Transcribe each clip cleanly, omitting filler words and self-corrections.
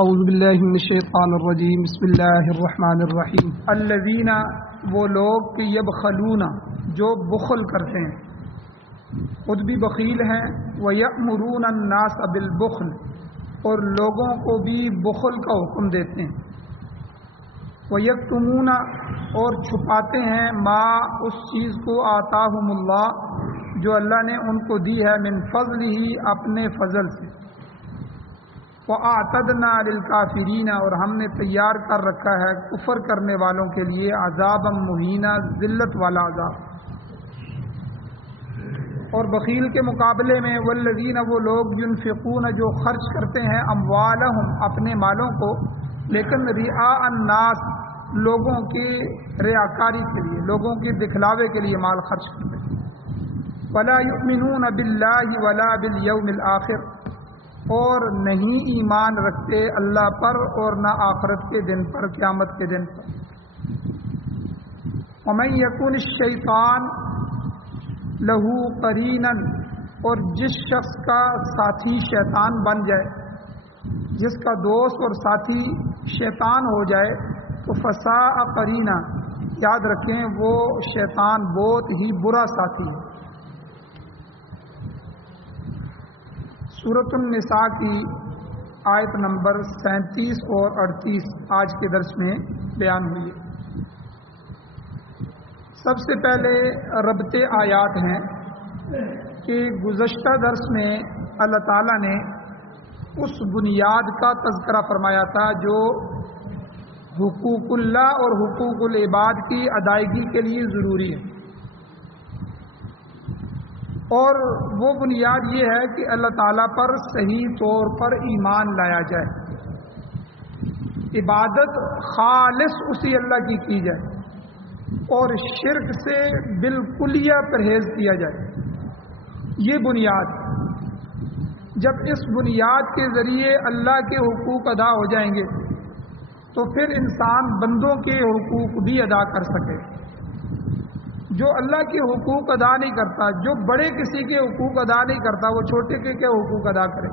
اعوذ باللہ من الشیطان الرجیم بسم اللہ الرحمن الرحیم الذین وہ لوگ کہ یبخلون جو بخل کرتے ہیں، خود بھی بخیل ہیں، وَيَأْمُرُونَ النَّاسَ بِالْبُخْلِ اور لوگوں کو بھی بخل کا حکم دیتے ہیں، وَيَكْتُمُونَ اور چھپاتے ہیں ما اس چیز کو آتاہم اللہ جو اللہ نے ان کو دی ہے، من فضلہ اپنے فضل سے، وَأَعْتَدْنَا لِلْكَافِرِينَ اور ہم نے تیار کر رکھا ہے کفر کرنے والوں کے لیے عذابا مہینہ، ذلت والا عذاب۔ اور بخیل کے مقابلے میں والذین وہ لوگ ينفقون جو خرچ کرتے ہیں اموالہم اپنے مالوں کو، لیکن رعاء الناس لوگوں کی ریاکاری کے لیے، لوگوں کے دکھلاوے کے لیے مال خرچ کرتے ہیں، ولا یؤمنون باللہ ولا بالیوم الآخر اور نہیں ایمان رکھتے اللہ پر اور نہ آخرت کے دن پر، قیامت کے دن پر۔ ومن یکن الشیطان لہو قرینا اور جس شخص کا ساتھی شیطان بن جائے، جس کا دوست اور ساتھی شیطان ہو جائے تو فساء قرینا، یاد رکھیں وہ شیطان بہت ہی برا ساتھی ہے۔ سورۃ النساء کی آیت نمبر 37 اور 38 آج کے درس میں بیان ہوئی ہے۔ سب سے پہلے ربط آیات ہیں کہ گزشتہ درس میں اللہ تعالیٰ نے اس بنیاد کا تذکرہ فرمایا تھا جو حقوق اللہ اور حقوق العباد کی ادائیگی کے لیے ضروری ہے، اور وہ بنیاد یہ ہے کہ اللہ تعالیٰ پر صحیح طور پر ایمان لایا جائے، عبادت خالص اسی اللہ کی جائے، اور شرک سے بالکلیہ پرہیز کیا جائے۔ یہ بنیاد، جب اس بنیاد کے ذریعے اللہ کے حقوق ادا ہو جائیں گے تو پھر انسان بندوں کے حقوق بھی ادا کر سکے۔ جو اللہ کے حقوق ادا نہیں کرتا، جو بڑے کسی کے حقوق ادا نہیں کرتا، وہ چھوٹے کے کیا حقوق ادا کرے؟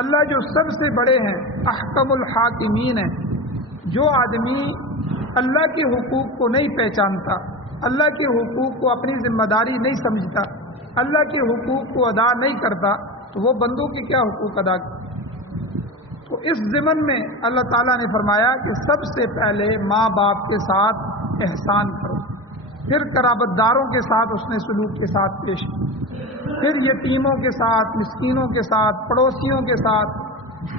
اللہ جو سب سے بڑے ہیں، احکم الحاکمین ہیں، جو آدمی اللہ کے حقوق کو نہیں پہچانتا، اللہ کے حقوق کو اپنی ذمہ داری نہیں سمجھتا، اللہ کے حقوق کو ادا نہیں کرتا، تو وہ بندوں کے کیا حقوق ادا کرے؟ تو اس ضمن میں اللہ تعالیٰ نے فرمایا کہ سب سے پہلے ماں باپ کے ساتھ احسان کرو، پھر قرابت داروں کے ساتھ اس نے سلوک کے ساتھ پیش کی، پھر یتیموں کے ساتھ، مسکینوں کے ساتھ، پڑوسیوں کے ساتھ،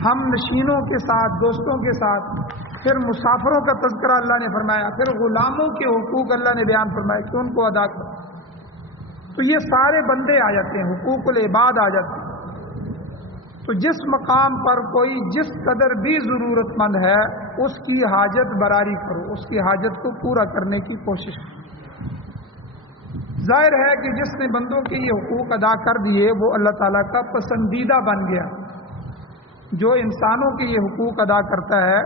ہم نشینوں کے ساتھ، دوستوں کے ساتھ، پھر مسافروں کا تذکرہ اللہ نے فرمایا، پھر غلاموں کے حقوق اللہ نے بیان فرمائے کہ ان کو ادا کرو۔ تو یہ سارے بندے آ جاتے ہیں، حقوق العباد آ جاتے ہیں۔ تو جس مقام پر کوئی جس قدر بھی ضرورت مند ہے اس کی حاجت براری کرو، اس کی حاجت کو پورا کرنے کی کوشش کرو۔ ظاہر ہے کہ جس نے بندوں کے یہ حقوق ادا کر دیے وہ اللہ تعالیٰ کا پسندیدہ بن گیا۔ جو انسانوں کے یہ حقوق ادا کرتا ہے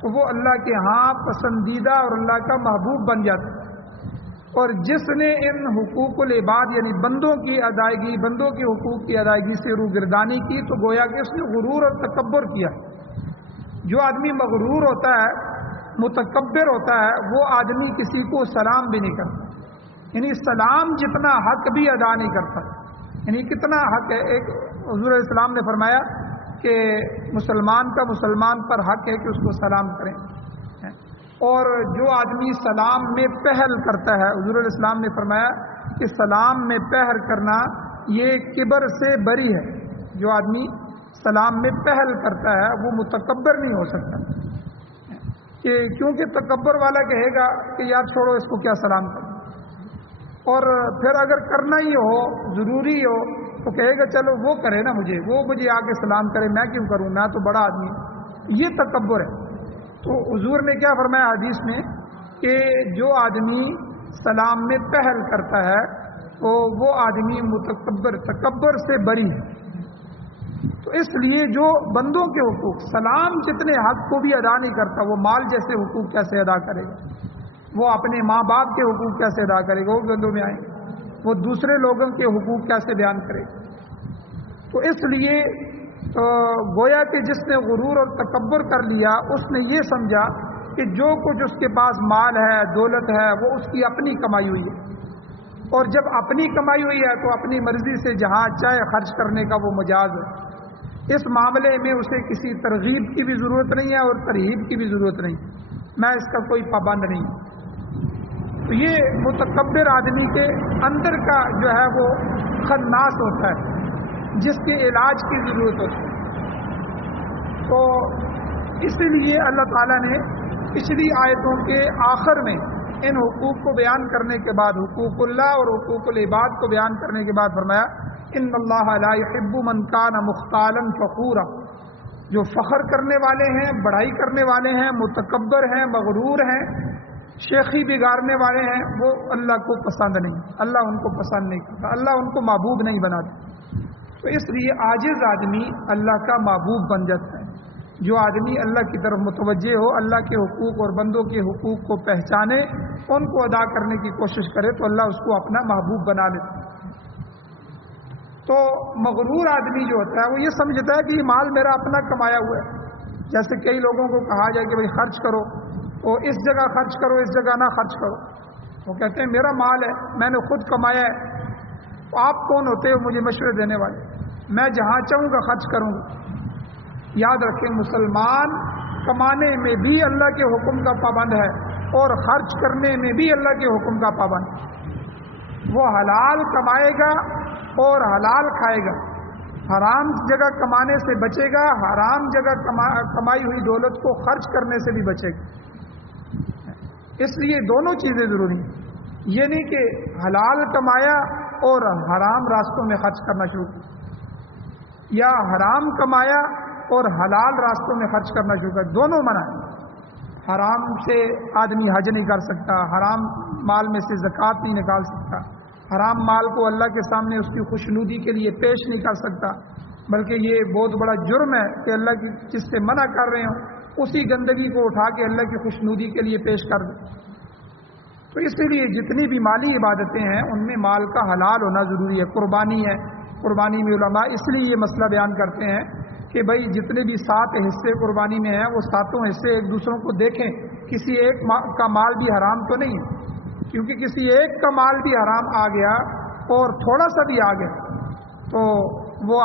تو وہ اللہ کے ہاں پسندیدہ اور اللہ کا محبوب بن جاتا ہے، اور جس نے ان حقوق العباد یعنی بندوں کی ادائیگی، بندوں کے حقوق کی ادائیگی سے روگردانی کی تو گویا کہ اس نے غرور اور تکبر کیا۔ جو آدمی مغرور ہوتا ہے، متکبر ہوتا ہے، وہ آدمی کسی کو سلام بھی نہیں کرتا، یعنی سلام جتنا حق بھی ادا نہیں کرتا۔ یعنی کتنا حق ہے، ایک حضور علیہ السلام نے فرمایا کہ مسلمان کا مسلمان پر حق ہے کہ اس کو سلام کریں، اور جو آدمی سلام میں پہل کرتا ہے، حضور علیہ السلام نے فرمایا کہ سلام میں پہل کرنا یہ کبر سے بری ہے۔ جو آدمی سلام میں پہل کرتا ہے وہ متکبر نہیں ہو سکتا، کہ کیونکہ تکبر والا کہے گا کہ یار چھوڑو اس کو کیا سلام کرنا، اور پھر اگر کرنا ہی ہو، ضروری ہو، تو کہے گا چلو وہ کرے نا، وہ مجھے آ کے سلام کرے، میں کیوں کروں، میں تو بڑا آدمی ہوں۔ یہ تکبر ہے۔ تو حضور نے کیا فرمایا حدیث میں کہ جو آدمی سلام میں پہل کرتا ہے تو وہ آدمی متکبر، تکبر سے بری ہے۔ تو اس لیے جو بندوں کے حقوق، سلام جتنے حق کو بھی ادا نہیں کرتا، وہ مال جیسے حقوق کیسے ادا کرے گا؟ وہ اپنے ماں باپ کے حقوق کیسے ادا کرے گا؟ وہ بندوں میں آئیں گے۔ وہ دوسرے لوگوں کے حقوق کیسے بیان کرے گا؟ تو اس لیے تو گویا کہ جس نے غرور اور تکبر کر لیا اس نے یہ سمجھا کہ جو کچھ اس کے پاس مال ہے، دولت ہے، وہ اس کی اپنی کمائی ہوئی ہے، اور جب اپنی کمائی ہوئی ہے تو اپنی مرضی سے جہاں چاہے خرچ کرنے کا وہ مجاز ہے۔ اس معاملے میں اسے کسی ترغیب کی بھی ضرورت نہیں ہے اور ترہیب کی بھی ضرورت نہیں، میں اس کا کوئی پابند نہیں ہوں۔ تو یہ متکبر آدمی کے اندر کا جو ہے وہ خناس ہوتا ہے، جس کے علاج کی ضرورت ہوتی ہے۔ تو اسی لیے اللہ تعالیٰ نے پچھلی آیتوں کے آخر میں ان حقوق کو بیان کرنے کے بعد، حقوق اللہ اور حقوق العباد کو بیان کرنے کے بعد فرمایا ان اللہ لا يحب من كان مختالا فخورا، جو فخر کرنے والے ہیں، بڑائی کرنے والے ہیں، متکبر ہیں، مغرور ہیں، شیخی بگاڑنے والے ہیں، وہ اللہ کو پسند نہیں، اللہ ان کو پسند نہیں کرتا، اللہ ان کو محبوب نہیں بناتا۔ تو اس لیے عاجز آدمی اللہ کا محبوب بن جاتا ہے۔ جو آدمی اللہ کی طرف متوجہ ہو، اللہ کے حقوق اور بندوں کے حقوق کو پہچانے، ان کو ادا کرنے کی کوشش کرے تو اللہ اس کو اپنا محبوب بنا لیتا ہے۔ تو مغرور آدمی جو ہوتا ہے وہ یہ سمجھتا ہے کہ یہ مال میرا اپنا کمایا ہوا ہے۔ جیسے کئی لوگوں کو کہا جائے کہ بھئی خرچ کرو، تو اس جگہ خرچ کرو، اس جگہ نہ خرچ کرو۔ وہ کہتے ہیں میرا مال ہے، میں نے خود کمایا ہے، تو آپ کون ہوتے ہو مجھے مشورے دینے والے؟ میں جہاں چاہوں گا خرچ کروں گا۔ یاد رکھیں، مسلمان کمانے میں بھی اللہ کے حکم کا پابند ہے اور خرچ کرنے میں بھی اللہ کے حکم کا پابند ہے۔ وہ حلال کمائے گا اور حلال کھائے گا، حرام جگہ کمانے سے بچے گا، حرام جگہ کمائی ہوئی دولت کو خرچ کرنے سے بھی بچے گا۔ اس لیے دونوں چیزیں ضروری ہیں، یہ نہیں کہ حلال کمایا اور حرام راستوں میں خرچ کرنا شروع کیا، یا حرام کمایا اور حلال راستوں میں خرچ کرنا شروع کیا، دونوں منع ہے۔ حرام سے آدمی حج نہیں کر سکتا، حرام مال میں سے زکوٰۃ نہیں نکال سکتا، حرام مال کو اللہ کے سامنے اس کی خوشنودی کے لیے پیش نہیں کر سکتا، بلکہ یہ بہت بڑا جرم ہے کہ اللہ کی جس سے منع کر رہے ہوں اسی گندگی کو اٹھا کے اللہ کی خوشنودی کے لیے پیش کر دیں۔ تو اسی لیے جتنی بھی مالی عبادتیں ہیں ان میں مال کا حلال ہونا ضروری ہے۔ قربانی ہے، قربانی میں علماء اس لیے یہ مسئلہ بیان کرتے ہیں کہ بھائی جتنے بھی 7 حصے قربانی میں ہیں وہ 7 حصے ایک دوسروں کو دیکھیں، کسی ایک کا مال بھی حرام تو نہیں ہے، کیونکہ کسی ایک کا مال بھی حرام آ گیا اور تھوڑا سا بھی آ گیا تو وہ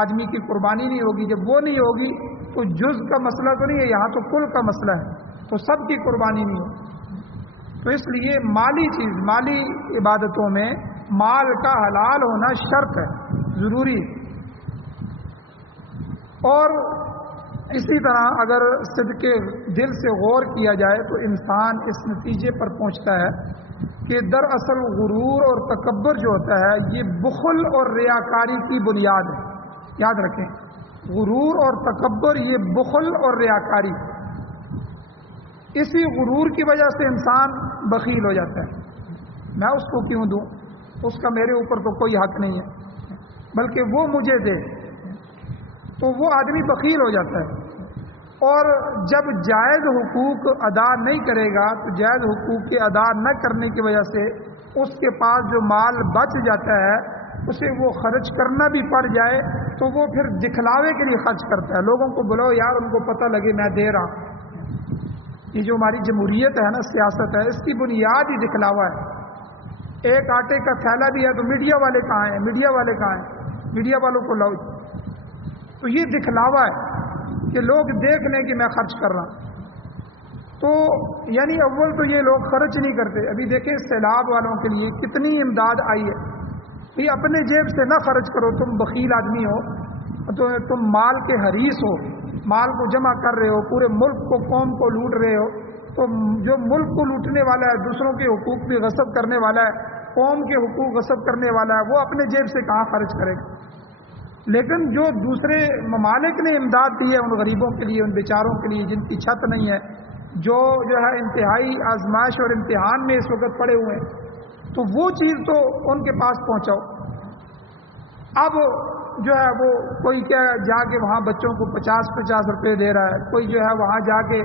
آدمی کی قربانی نہیں ہوگی۔ جب وہ نہیں ہوگی تو جز کا مسئلہ تو نہیں ہے، یہاں تو کل کا مسئلہ ہے، تو سب کی قربانی نہیں ہوگی۔ تو اس لیے مالی چیز، مالی عبادتوں میں مال کا حلال ہونا شرط ہے، ضروری ہے۔ اور اسی طرح اگر صدقے دل سے غور کیا جائے تو انسان اس نتیجے پر پہنچتا ہے کہ دراصل غرور اور تکبر جو ہوتا ہے یہ بخل اور ریاکاری کی بنیاد ہے۔ یاد رکھیں، غرور اور تکبر یہ بخل اور ریاکاری، اسی غرور کی وجہ سے انسان بخیل ہو جاتا ہے۔ میں اس کو کیوں دوں، اس کا میرے اوپر تو کوئی حق نہیں ہے، بلکہ وہ مجھے دے، تو وہ آدمی بخیل ہو جاتا ہے۔ اور جب جائز حقوق ادا نہیں کرے گا تو جائز حقوق کے ادا نہ کرنے کی وجہ سے اس کے پاس جو مال بچ جاتا ہے اسے وہ خرچ کرنا بھی پڑ جائے تو وہ پھر دکھلاوے کے لیے خرچ کرتا ہے۔ لوگوں کو بلاؤ یار، ان کو پتہ لگے میں دے رہا ہوں۔ یہ جو ہماری جمہوریت ہے نا، سیاست ہے، اس کی بنیاد ہی دکھلاوا ہے۔ ایک آٹے کا تھیلا بھی ہے تو میڈیا والے کہاں ہیں، میڈیا والے کہاں ہیں، میڈیا والوں کو لاؤ۔ تو یہ دکھلاوا ہے کہ لوگ دیکھ لیں کہ میں خرچ کر رہا ہوں۔ تو یعنی اول تو یہ لوگ خرچ نہیں کرتے۔ ابھی دیکھیں سیلاب والوں کے لیے کتنی امداد آئی ہے، یہ اپنے جیب سے نہ خرچ کرو، تم بخیل آدمی ہو، تو تم مال کے حریص ہو، مال کو جمع کر رہے ہو، پورے ملک کو، قوم کو لوٹ رہے ہو، تو جو ملک کو لوٹنے والا ہے، دوسروں کے حقوق بھی غصب کرنے والا ہے، قوم کے حقوق غصب کرنے والا ہے، وہ اپنے جیب سے کہاں خرچ کرے گا۔ لیکن جو دوسرے ممالک نے امداد دی ہے ان غریبوں کے لیے، ان بیچاروں کے لیے جن کی چھت نہیں ہے، جو ہے انتہائی آزمائش اور امتحان میں اس وقت پڑے ہوئے ہیں، تو وہ چیز تو ان کے پاس پہنچاؤ۔ اب جو ہے وہ کوئی کیا جا کے وہاں بچوں کو 50-50 روپے دے رہا ہے، کوئی جو ہے وہاں جا کے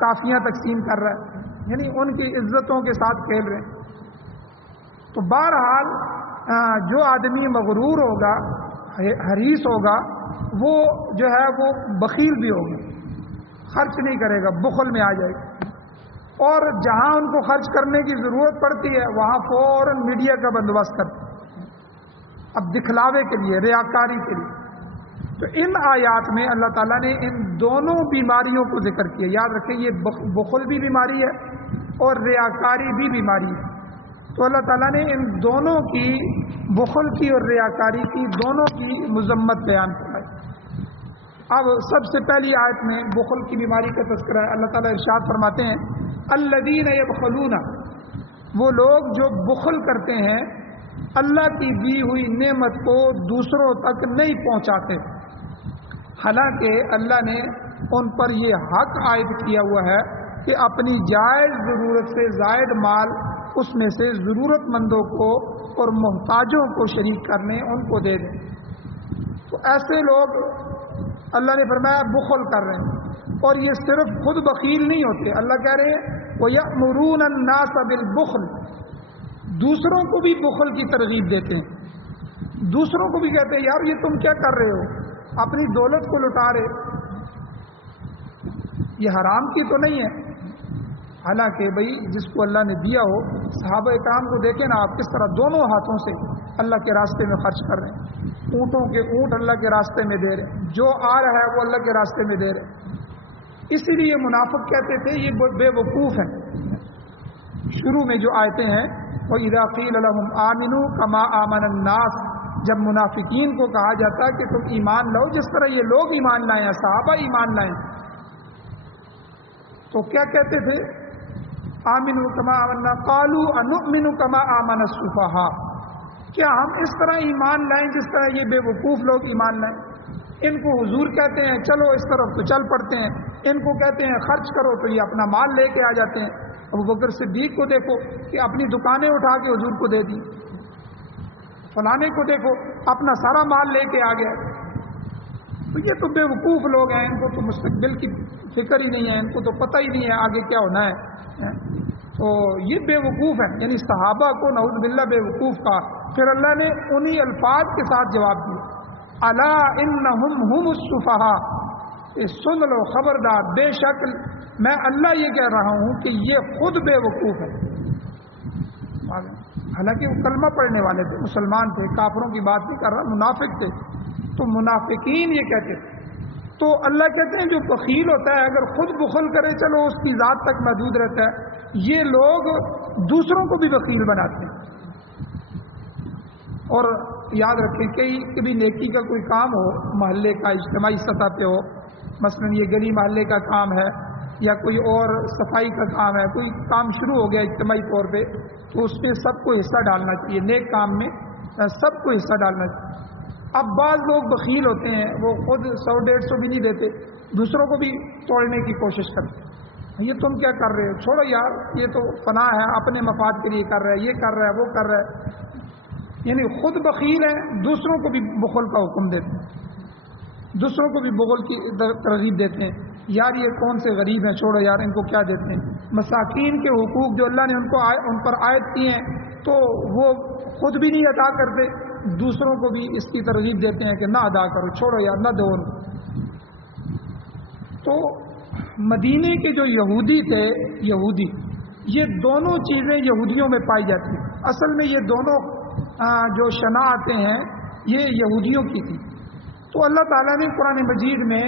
ٹافیاں تقسیم کر رہا ہے، یعنی ان کی عزتوں کے ساتھ کھیل رہے ہیں۔ تو بہرحال جو آدمی مغرور ہوگا، حریص ہوگا، وہ جو ہے وہ بخیل بھی ہوگا، خرچ نہیں کرے گا، بخل میں آ جائے گا۔ اور جہاں ان کو خرچ کرنے کی ضرورت پڑتی ہے وہاں فوراً میڈیا کا بندوبست کرتے ہیں، اب دکھلاوے کے لیے، ریاکاری کے لیے۔ تو ان آیات میں اللہ تعالیٰ نے ان دونوں بیماریوں کو ذکر کیا۔ یاد رکھیں یہ بخل بھی بیماری ہے اور ریاکاری بھی بیماری ہے۔ تو اللہ تعالیٰ نے ان دونوں کی، بخل کی اور ریاکاری کی، دونوں کی مذمت بیان کرائی۔ اب سب سے پہلی آیت میں بخل کی بیماری کا تذکرہ ہے۔ اللہ تعالیٰ ارشاد فرماتے ہیں الذین یبخلون، وہ لوگ جو بخل کرتے ہیں، اللہ کی دی ہوئی نعمت کو دوسروں تک نہیں پہنچاتے، حالانکہ اللہ نے ان پر یہ حق عائد کیا ہوا ہے کہ اپنی جائز ضرورت سے زائد مال اس میں سے ضرورت مندوں کو اور محتاجوں کو شریک کرنے ان کو دے دیں۔ تو ایسے لوگ اللہ نے فرمایا بخل کر رہے ہیں، اور یہ صرف خود بخیل نہیں ہوتے، اللہ کہہ رہے ہیں وَيَأْمُرُونَ النَّاسَ بِالْبُخْلِ، دوسروں کو بھی بخل کی ترغیب دیتے ہیں، دوسروں کو بھی کہتے ہیں یار یہ تم کیا کر رہے ہو، اپنی دولت کو لٹا رہے، یہ حرام کی تو نہیں ہے۔ حالانکہ بھئی جس کو اللہ نے دیا ہو، صحابہ کرام کو دیکھیں نا آپ کس طرح دونوں ہاتھوں سے اللہ کے راستے میں خرچ کر رہے ہیں، اونٹوں کے اونٹ اللہ کے راستے میں دے رہے ہیں، جو آ رہا ہے وہ اللہ کے راستے میں دے رہے ہیں۔ اسی لیے منافق کہتے تھے یہ بے وقوف ہیں۔ شروع میں جو آیتیں ہیں وَإِذَا قِيلَ لَهُمْ آمِنُوا كَمَا آمَنَ النَّاسُ، جب منافقین کو کہا جاتا ہے کہ تم ایمان لاؤ جس طرح یہ لوگ ایمان لائے ہیں، صحابہ ایمان لائے ہیں، تو کیا کہتے تھے آمنوا كما آمن الناس قالوا أنؤمن كما آمن السفهاء، کیا ہم اس طرح ایمان لائیں جس طرح یہ بے وقوف لوگ ایمان لائیں؟ ان کو حضور کہتے ہیں چلو اس طرف تو چل پڑتے ہیں، ان کو کہتے ہیں خرچ کرو تو یہ اپنا مال لے کے آ جاتے ہیں۔ ابو بکر صدیق کو دیکھو کہ اپنی دکانیں اٹھا کے حضور کو دے دی، فلانے کو دیکھو اپنا سارا مال لے کے آ گیا۔ تو یہ تو بے وقوف لوگ ہیں، ان کو تو مستقبل کی فکر ہی نہیں ہے، ان کو تو پتہ ہی نہیں ہے آگے کیا ہونا ہے۔ تو یہ بے وقوف ہے، یعنی صحابہ کو نعوذ باللہ بے وقوف کہا۔ پھر اللہ نے انہی الفاظ کے ساتھ جواب دیا الا انہم ہم السفہاء، سن لو خبردار، بے شک میں اللہ یہ کہہ رہا ہوں کہ یہ خود بے وقوف ہے۔ حالانکہ وہ کلمہ پڑھنے والے تھے، مسلمان تھے، کافروں کی بات نہیں کر رہا، منافق تھے، تو منافقین یہ کہتے تھے۔ تو اللہ کہتے ہیں جو بخیل ہوتا ہے اگر خود بخل کرے چلو اس کی ذات تک محدود رہتا ہے، یہ لوگ دوسروں کو بھی بخیل بناتے ہیں۔ اور یاد رکھیں کبھی نیکی کا کوئی کام ہو، محلے کا اجتماعی سطح پہ ہو، مثلا یہ گلی محلے کا کام ہے یا کوئی اور صفائی کا کام ہے، کوئی کام شروع ہو گیا اجتماعی طور پہ، تو اس میں سب کو حصہ ڈالنا چاہیے، نیک کام میں سب کو حصہ ڈالنا چاہیے۔ اب بعض لوگ بخیل ہوتے ہیں، وہ خود 100-150 بھی نہیں دیتے، دوسروں کو بھی توڑنے کی کوشش کرتے ہیں۔ یہ تم کیا کر رہے ہو، چھوڑو یار یہ تو فنا ہے، اپنے مفاد کے لیے کر رہا ہے، یہ کر رہا ہے، وہ کر رہا ہے، یعنی خود بخیل ہیں، دوسروں کو بھی بخل کا حکم دیتے ہیں، دوسروں کو بھی بخل کی ترغیب دیتے ہیں۔ یار یہ کون سے غریب ہیں، چھوڑو یار ان کو کیا دیتے ہیں۔ مساکین کے حقوق جو اللہ نے ان پر عائد کیے ہیں تو وہ خود بھی نہیں ادا کرتے، دوسروں کو بھی اس کی ترغیب دیتے ہیں کہ نہ ادا کرو، چھوڑو یار نہ دو۔ تو مدینے کے جو یہودی تھے، یہودی، یہ دونوں چیزیں یہودیوں میں پائی جاتی ہیں۔ اصل میں یہ دونوں جو شناعتیں ہیں یہ یہودیوں کی تھی۔ تو اللہ تعالیٰ نے قرآن مجید میں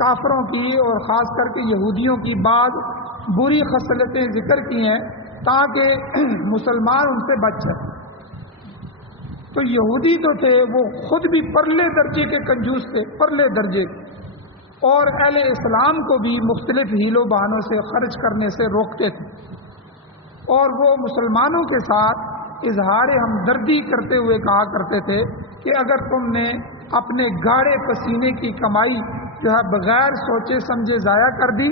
کافروں کی اور خاص کر کے یہودیوں کی بعض بری خصلتیں ذکر کی ہیں تاکہ مسلمان ان سے بچ سکیں۔ تو یہودی تو تھے وہ خود بھی پرلے درجے کے کنجوس تھے، پرلے درجے کے، اور اہل اسلام کو بھی مختلف ہیلوں بہانوں سے خرچ کرنے سے روکتے تھے، اور وہ مسلمانوں کے ساتھ اظہار ہمدردی کرتے ہوئے کہا کرتے تھے کہ اگر تم نے اپنے گاڑے پسینے کی کمائی جو ہے بغیر سوچے سمجھے ضائع کر دی،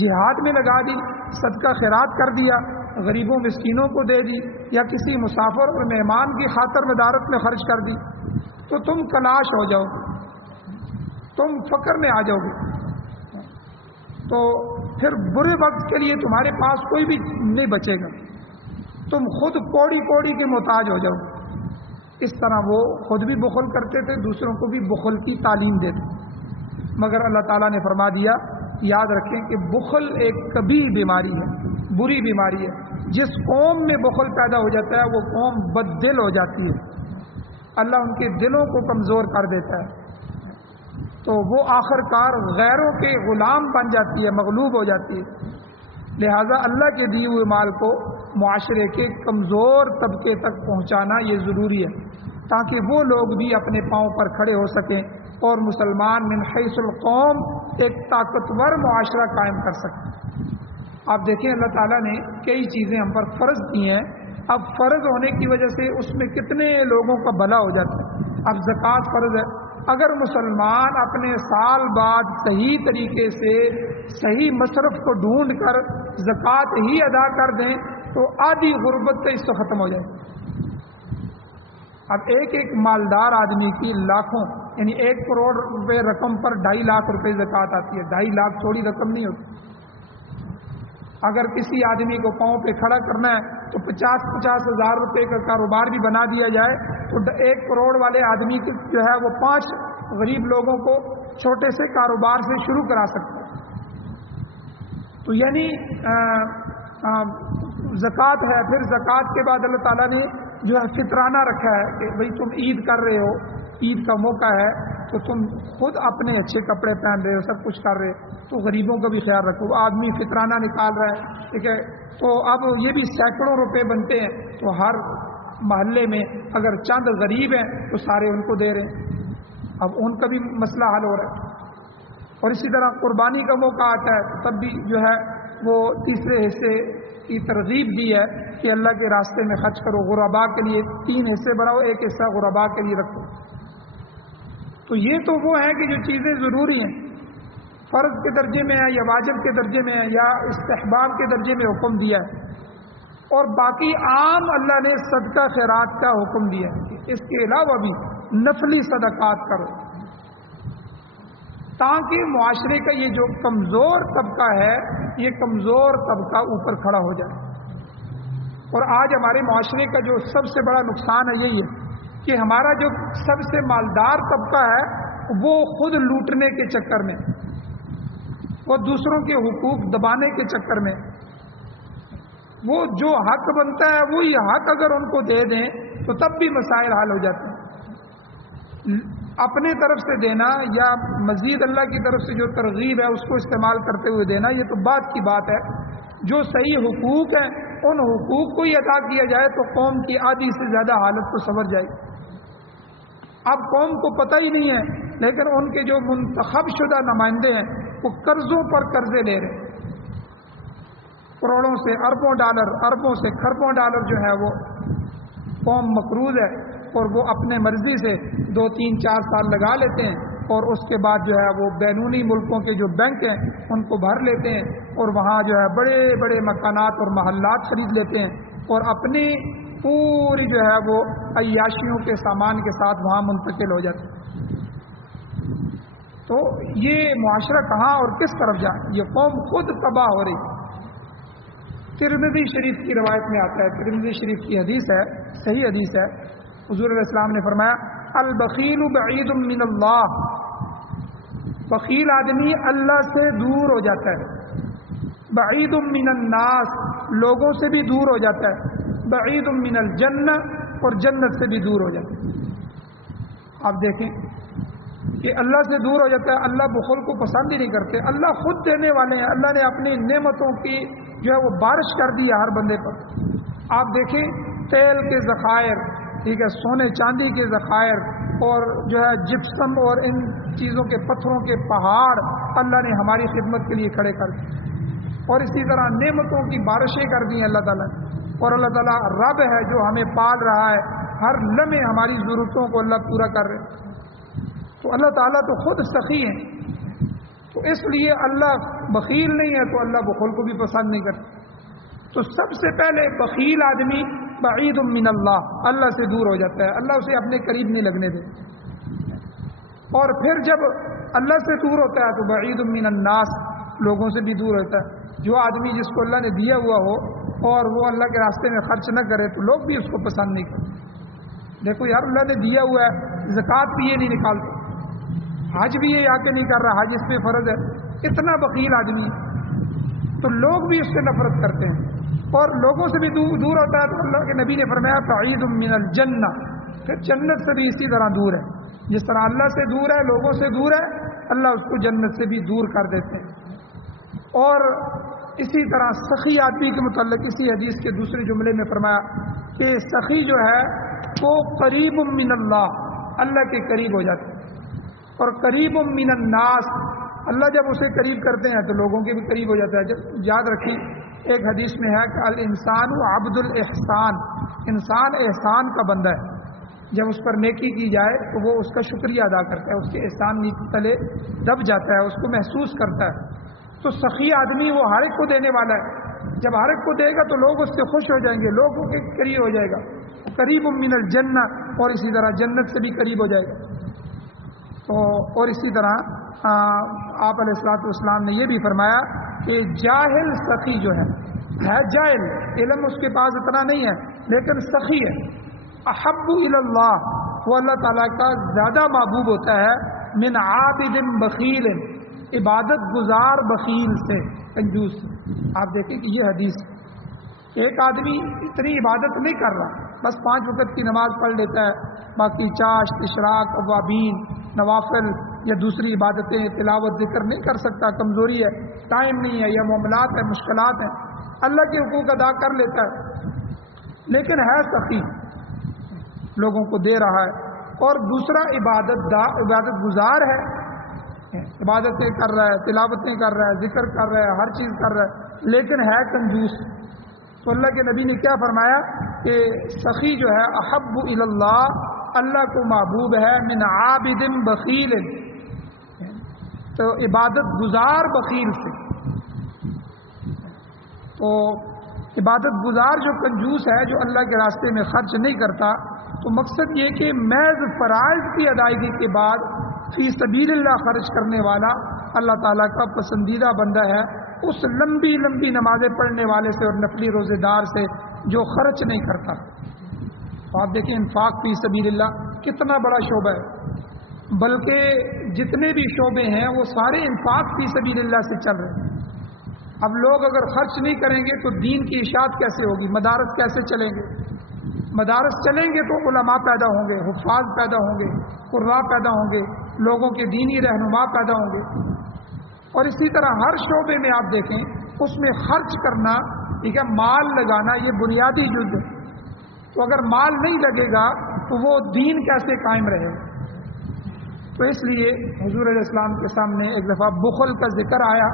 جہاد میں لگا دی، صدقہ خیرات کر دیا، غریبوں مسکینوں کو دے دی، یا کسی مسافر اور مہمان کی خاطر مدارت میں خرچ کر دی، تو تم کلاش ہو جاؤ، تم فقر میں آ جاؤ گے، تو پھر برے وقت کے لیے تمہارے پاس کوئی بھی نہیں بچے گا، تم خود کوڑی کوڑی کے محتاج ہو جاؤ۔ اس طرح وہ خود بھی بخل کرتے تھے، دوسروں کو بھی بخل کی تعلیم دیتے، مگر اللہ تعالیٰ نے فرما دیا یاد رکھیں کہ بخل ایک کبیر بیماری ہے، بری بیماری ہے۔ جس قوم میں بخل پیدا ہو جاتا ہے وہ قوم بد دل ہو جاتی ہے، اللہ ان کے دلوں کو کمزور کر دیتا ہے، تو وہ آخر کار غیروں کے غلام بن جاتی ہے، مغلوب ہو جاتی ہے۔ لہذا اللہ کے دیے ہوئے مال کو معاشرے کے کمزور طبقے تک پہنچانا یہ ضروری ہے، تاکہ وہ لوگ بھی اپنے پاؤں پر کھڑے ہو سکیں اور مسلمان من حیث القوم ایک طاقتور معاشرہ قائم کر سکیں۔ آپ دیکھیں اللہ تعالیٰ نے کئی چیزیں ہم پر فرض کی ہیں، اب فرض ہونے کی وجہ سے اس میں کتنے لوگوں کا بھلا ہو جاتا ہے۔ اب زکوٰۃ فرض ہے، اگر مسلمان اپنے سال بعد صحیح طریقے سے صحیح مصرف کو ڈھونڈ کر زکوٰۃ ہی ادا کر دیں تو آدھی غربت تو اس سے ختم ہو جائے۔ اب ایک ایک مالدار آدمی کی لاکھوں یعنی 1 کروڑ روپے رقم پر 2.5 لاکھ روپے زکوٰۃ آتی ہے۔ 2.5 لاکھ تھوڑی رقم نہیں ہوتی۔ اگر کسی آدمی کو پاؤں پہ کھڑا کرنا ہے تو 50 ہزار روپے کا کاروبار بھی بنا دیا جائے تو 1 کروڑ والے آدمی جو ہے وہ 5 غریب لوگوں کو چھوٹے سے کاروبار سے شروع کرا سکتا ہے۔ تو یعنی زکوٰۃ ہے، پھر زکوٰۃ کے بعد اللہ تعالیٰ نے جو ہے فطرانہ رکھا ہے کہ بھئی تم عید کر رہے ہو، عید کا موقع ہے تو تم خود اپنے اچھے کپڑے پہن رہے ہو، سب کچھ کر رہے ہو، تو غریبوں کا بھی خیال رکھو۔ آدمی فطرانہ نکال رہا ہے، ٹھیک ہے، تو اب یہ بھی سینکڑوں روپے بنتے ہیں، تو ہر محلے میں اگر چند غریب ہیں تو سارے ان کو دے رہے ہیں، اب ان کا بھی مسئلہ حل ہو رہا ہے۔ اور اسی طرح قربانی کا موقع آتا ہے تب بھی جو ہے وہ تیسرے حصے کی ترغیب دی ہے کہ اللہ کے راستے میں خرچ کرو، غرباء کے لیے 3 حصے بناؤ، 1 حصہ غرباء کے لیے رکھو۔ تو یہ تو وہ ہیں کہ جو چیزیں ضروری ہیں، فرض کے درجے میں ہے یا واجب کے درجے میں ہے یا استحباب کے درجے میں حکم دیا ہے، اور باقی عام اللہ نے صدقہ خیرات کا حکم دیا ہے کہ اس کے علاوہ بھی نفلی صدقات کرو، تاکہ معاشرے کا یہ جو کمزور طبقہ ہے یہ کمزور طبقہ اوپر کھڑا ہو جائے۔ اور آج ہمارے معاشرے کا جو سب سے بڑا نقصان ہے یہی ہے کہ ہمارا جو سب سے مالدار طبقہ ہے وہ خود لوٹنے کے چکر میں، وہ دوسروں کے حقوق دبانے کے چکر میں، وہ جو حق بنتا ہے وہی حق اگر ان کو دے دیں تو تب بھی مسائل حل ہو جاتے ہیں۔ اپنے طرف سے دینا یا مزید اللہ کی طرف سے جو ترغیب ہے اس کو استعمال کرتے ہوئے دینا یہ تو بات کی بات ہے، جو صحیح حقوق ہیں ان حقوق کو ہی عطا کیا جائے تو قوم کی آدھی سے زیادہ حالت تو سنور جائے گی۔ اب قوم کو پتہ ہی نہیں ہے، لیکن ان کے جو منتخب شدہ نمائندے ہیں وہ قرضوں پر قرضے لے رہے ہیں، کروڑوں سے اربوں ڈالر، اربوں سے کھربوں ڈالر جو ہے وہ قوم مقروض ہے، اور وہ اپنے مرضی سے 2 3 4 سال لگا لیتے ہیں، اور اس کے بعد جو ہے وہ بیرونی ملکوں کے جو بینک ہیں ان کو بھر لیتے ہیں، اور وہاں جو ہے بڑے بڑے مکانات اور محلات خرید لیتے ہیں، اور اپنی پوری جو ہے وہ عیاشیوں کے سامان کے ساتھ وہاں منتقل ہو جاتے ہیں۔ تو یہ معاشرہ کہاں اور کس طرف جائے؟ یہ قوم خود تباہ ہو رہی۔ ترمذی شریف کی روایت میں آتا ہے، ترمذی شریف کی حدیث ہے، صحیح حدیث ہے، حضور علیہ السلام نے فرمایا البخیل بعید من اللہ، بخیل آدمی اللہ سے دور ہو جاتا ہے، بعید من الناس، لوگوں سے بھی دور ہو جاتا ہے، بعید من الجنہ، اور جنت سے بھی دور ہو جاتا ہے۔ آپ دیکھیں کہ اللہ سے دور ہو جاتا ہے، اللہ بخل کو پسند ہی نہیں کرتے، اللہ خود دینے والے ہیں، اللہ نے اپنی نعمتوں کی جو ہے وہ بارش کر دی ہے ہر بندے پر۔ آپ دیکھیں تیل کے ذخائر، ٹھیک ہے، سونے چاندی کے ذخائر، اور جو ہے جپسم اور ان چیزوں کے پتھروں کے پہاڑ اللہ نے ہماری خدمت کے لیے کھڑے کر دیے، اور اسی طرح نعمتوں کی بارشیں کر دی ہیں اللہ تعالیٰ نے۔ اور اللہ تعالیٰ رب ہے جو ہمیں پال رہا ہے، ہر لمحے ہماری ضرورتوں کو اللہ پورا کر رہے۔ تو اللہ تعالیٰ تو خود سخی ہیں، تو اس لیے اللہ بخیل نہیں ہے تو اللہ بخل کو بھی پسند نہیں کرتا۔ تو سب سے پہلے بخیل آدمی بعید من اللہ، اللہ سے دور ہو جاتا ہے، اللہ اسے اپنے قریب نہیں لگنے دیتا، اور پھر جب اللہ سے دور ہوتا ہے تو بعید من الناس، لوگوں سے بھی دور ہوتا ہے۔ جو آدمی جس کو اللہ نے دیا ہوا ہو اور وہ اللہ کے راستے میں خرچ نہ کرے تو لوگ بھی اس کو پسند نہیں کرتے۔ دیکھو یار اللہ نے دیا ہوا ہے، زکوٰۃ بھی یہ نہیں نکالتا، حج بھی یہ آ کے نہیں کر رہا، حج اس پہ فرض ہے، اتنا بخیل آدمی ہے، تو لوگ بھی اس سے نفرت کرتے ہیں اور لوگوں سے بھی دور ہوتا ہے۔ تو اللہ کے نبی نے فرمایا بعید من الجنہ، پھر جنت سے بھی اسی طرح دور ہے، جس طرح اللہ سے دور ہے، لوگوں سے دور ہے، اللہ اس کو جنت سے بھی دور کر دیتے ہیں۔ اور اسی طرح سخی آدمی کے متعلق اسی حدیث کے دوسرے جملے میں فرمایا کہ سخی جو ہے وہ قریب من اللہ، اللہ کے قریب ہو جاتا ہے، اور قریب من الناس، اللہ جب اسے قریب کرتے ہیں تو لوگوں کے بھی قریب ہو جاتا ہے۔ جب یاد رکھیں ایک حدیث میں ہے کہ الانسان عبد الاحسان، انسان احسان کا بندہ ہے، جب اس پر نیکی کی جائے تو وہ اس کا شکریہ ادا کرتا ہے، اس کے احسان نیکی تلے دب جاتا ہے، اس کو محسوس کرتا ہے۔ تو سخی آدمی وہ ہر ایک کو دینے والا ہے، جب ہر ایک کو دے گا تو لوگ اس سے خوش ہو جائیں گے، لوگوں کے قریب ہو جائے گا، قریب من الجنہ، اور اسی طرح جنت سے بھی قریب ہو جائے گا۔ تو اور اسی طرح آپ علیہ الصلوۃ والسلام نے یہ بھی فرمایا کہ جاہل سخی جو ہے جاہل، علم اس کے پاس اتنا نہیں ہے لیکن سخی ہے، احب الی اللہ، وہ اللہ تعالیٰ کا زیادہ محبوب ہوتا ہے، من عابد بخیل، عبادت گزار بخیل سے، کنجوس سے۔ آپ دیکھیں کہ یہ حدیث، ایک آدمی اتنی عبادت نہیں کر رہا، بس 5 وقت کی نماز پڑھ لیتا ہے، باقی چاشت، اشراق، اوابین، نوافل یا دوسری عبادتیں، تلاوت، ذکر نہیں کر سکتا، کمزوری ہے، ٹائم نہیں ہے، یا معاملات ہیں، مشکلات ہیں، اللہ کے حقوق ادا کر لیتا ہے لیکن ہے سخی، لوگوں کو دے رہا ہے۔ اور دوسرا عبادت گزار ہے، عبادتیں کر رہا ہے، تلاوتیں کر رہا ہے، ذکر کر رہا ہے، ہر چیز کر رہا ہے، لیکن ہے کنجوس۔ تو اللہ کے نبی نے کیا فرمایا کہ سخی جو ہے احب الی اللہ، اللہ کو محبوب ہے، من عابد بخیل، تو عبادت گزار بخیل سے۔ تو عبادت گزار جو کنجوس ہے، جو اللہ کے راستے میں خرچ نہیں کرتا، تو مقصد یہ کہ محض فرائض کی ادائیگی کے بعد فی سبیل اللہ خرچ کرنے والا اللہ تعالیٰ کا پسندیدہ بندہ ہے، اس لمبی لمبی نمازیں پڑھنے والے سے اور نفلی روزے دار سے جو خرچ نہیں کرتا۔ تو آپ دیکھیں انفاق فی سبیل اللہ کتنا بڑا شعبہ ہے، بلکہ جتنے بھی شعبے ہیں وہ سارے انفاق فی سبیل اللہ سے چل رہے ہیں۔ اب لوگ اگر خرچ نہیں کریں گے تو دین کی اشاعت کیسے ہوگی، مدارس کیسے چلیں گے؟ مدارس چلیں گے تو علماء پیدا ہوں گے، حفاظ پیدا ہوں گے، قراء پیدا ہوں گے، لوگوں کے دینی رہنما پیدا ہوں گے۔ اور اسی طرح ہر شعبے میں آپ دیکھیں اس میں خرچ کرنا، ٹھیک ہے، مال لگانا، یہ بنیادی جز ہے۔ تو اگر مال نہیں لگے گا تو وہ دین کیسے قائم رہے گا؟ تو اس لیے حضور علیہ السلام کے سامنے ایک دفعہ بخل کا ذکر آیا،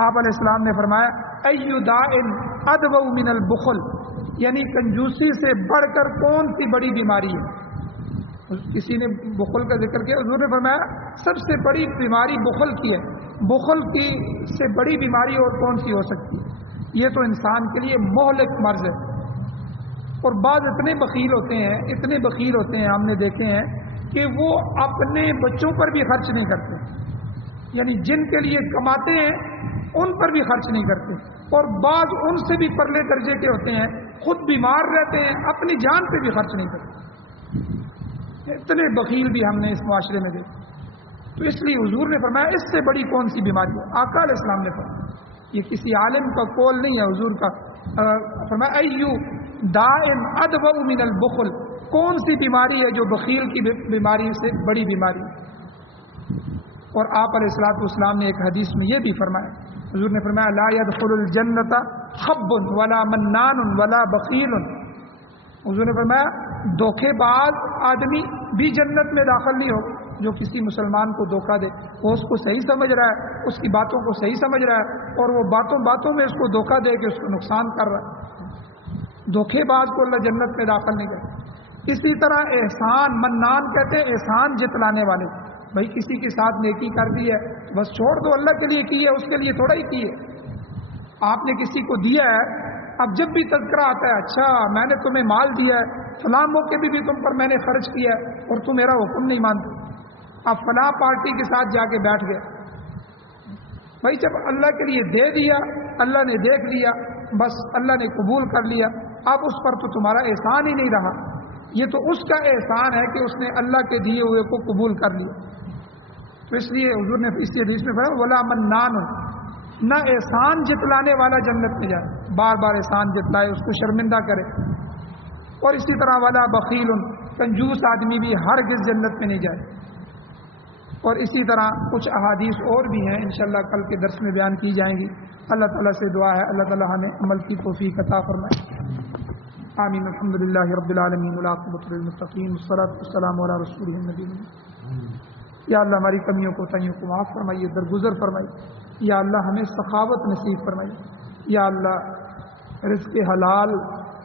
آپ علیہ السلام نے فرمایا ای داء ادوأ من البخل، یعنی کنجوسی سے بڑھ کر کون سی بڑی بیماری ہے؟ کسی نے بخل کا ذکر کیا، حضور نے فرمایا سب سے بڑی بیماری بخل کی ہے، بخل کی سے بڑی بیماری اور کون سی ہو سکتی ہے؟ یہ تو انسان کے لیے مہلک مرض ہے۔ اور بعض اتنے بخیل ہوتے ہیں، اتنے بخیل ہوتے ہیں، ہم نے دیکھے ہیں کہ وہ اپنے بچوں پر بھی خرچ نہیں کرتے، یعنی جن کے لیے کماتے ہیں ان پر بھی خرچ نہیں کرتے، اور بعض ان سے بھی پرلے درجے کے ہوتے ہیں، خود بیمار رہتے ہیں، اپنی جان پہ بھی خرچ نہیں کرتے۔ اتنے بخیل بھی ہم نے اس معاشرے میں دیکھے۔ تو اس لیے حضور نے فرمایا اس سے بڑی کون سی بیماری ہے؟ آقا علیہ السلام نے فرمایا، یہ کسی عالم کا قول نہیں ہے، حضور کا فرمایا ایو داء ادوأ من البخل، کون سی بیماری ہے جو بخیل کی بیماری سے بڑی بیماری ہے؟ اور آپ علیہ الصلوۃ والسلام نے ایک حدیث میں یہ بھی فرمایا، حضور نے فرمایا لا يدخل الجنۃ خب ولا منان ولا بخیل، حضور نے فرمایا دھوکے باز آدمی بھی جنت میں داخل نہیں ہوگا۔ جو کسی مسلمان کو دھوکہ دے، وہ اس کو صحیح سمجھ رہا ہے، اس کی باتوں کو صحیح سمجھ رہا ہے، اور وہ باتوں میں اس کو دھوکہ دے کے اس کو نقصان کر رہا ہے، دھوکے باز کو اللہ جنت میں داخل نہیں کرتا۔ اسی طرح احسان، منان کہتے ہیں احسان جتلانے والے، بھائی کسی کے ساتھ نیکی کر دی ہے بس چھوڑ دو، اللہ کے لیے کی ہے، اس کے لیے تھوڑا ہی کی ہے۔ آپ نے کسی کو دیا ہے، اب جب بھی تذکرہ آتا ہے اچھا میں نے تمہیں مال دیا ہے، فلاں موقع بھی تم پر میں نے خرچ کیا ہے اور تم میرا حکم نہیں مانتے، اب فلاں پارٹی کے ساتھ جا کے بیٹھ گئے۔ بھائی جب اللہ کے لیے دے دیا، اللہ نے دیکھ لیا، بس اللہ نے قبول کر لیا، اب اس پر تو تمہارا احسان ہی نہیں رہا، یہ تو اس کا احسان ہے کہ اس نے اللہ کے دیے ہوئے کو قبول کر لیا۔ تو اس لیے حضور نے اس حدیث میں فرمایا ولا منان، نہ احسان جتلانے والا جنت میں جائے، بار بار احسان جتلائے، اس کو شرمندہ کرے۔ اور اسی طرح ولا بخیل، کنجوس آدمی بھی ہرگز جنت میں نہیں جائے۔ اور اسی طرح کچھ احادیث اور بھی ہیں، انشاءاللہ کل کے درس میں بیان کی جائیں گی۔ اللہ تعالیٰ سے دعا ہے اللہ تعالیٰ ہمیں عمل کی توفیق عطا فرمائے۔ آمین۔ الحمدللہ رب العالمین والعاقبۃ للمتقین والصلاۃ والسلام علی رسولہ النبی۔ یا اللہ ہماری کمیوں کو تائیوں کو معاف فرمائیے، درگزر فرمائیے۔ یا اللہ ہمیں سخاوت نصیب فرمائیے۔ یا اللہ رزق حلال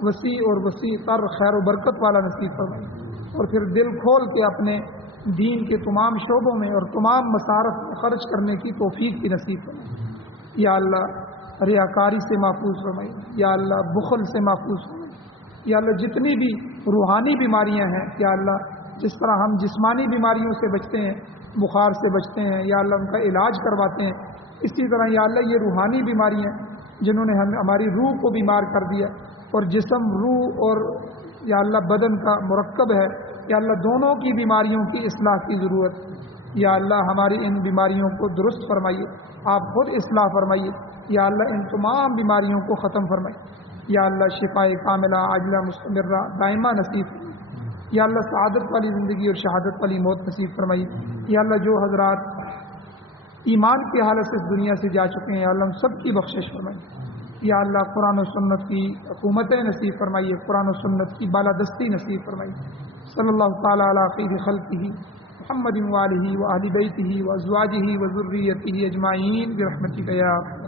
وسیع اور وسیع تر خیر و برکت والا نصیب فرمائیے، اور پھر دل کھول کے اپنے دین کے تمام شعبوں میں اور تمام مصارف میں خرچ کرنے کی توفیق کی نصیب فرمائیے۔ یا اللہ ریاکاری سے محفوظ فرمائیے۔ یا اللہ بخل سے محفوظ فرمائیے۔ یا اللہ جتنی بھی روحانی بیماریاں ہیں، یا اللہ جس طرح ہم جسمانی بیماریوں سے بچتے ہیں، بخار سے بچتے ہیں، یا اللہ ان کا علاج کرواتے ہیں، اسی طرح یا اللہ یہ روحانی بیماریاں جنہوں نے ہماری روح کو بیمار کر دیا، اور جسم روح اور یا اللہ بدن کا مرکب ہے، یا اللہ دونوں کی بیماریوں کی اصلاح کی ضرورت۔ یا اللہ ہماری ان بیماریوں کو درست فرمائیے، آپ خود اصلاح فرمائیے۔ یا اللہ ان تمام بیماریوں کو ختم فرمائیے۔ یا اللہ شفاء کاملہ عاجلہ مستمرہ دائمہ نصیب فرمائیے۔ یا اللہ سعادت والی زندگی اور شہادت والی موت نصیب فرمائیے۔ یا اللہ جو حضرات ایمان کی حالت سے دنیا سے جا چکے ہیں، یا اللہ ہم سب کی بخشش فرمائیے۔ یا اللہ قرآن و سنت کی حکومتیں نصیب فرمائیے، قرآن و سنت کی بالادستی نصیب فرمائیے۔ صلی اللہ تعالیٰ علی خیر خلقہ محمد وآلہ وآل بیتہ وازواجہ وذریتہ اجمعین برحمتک یا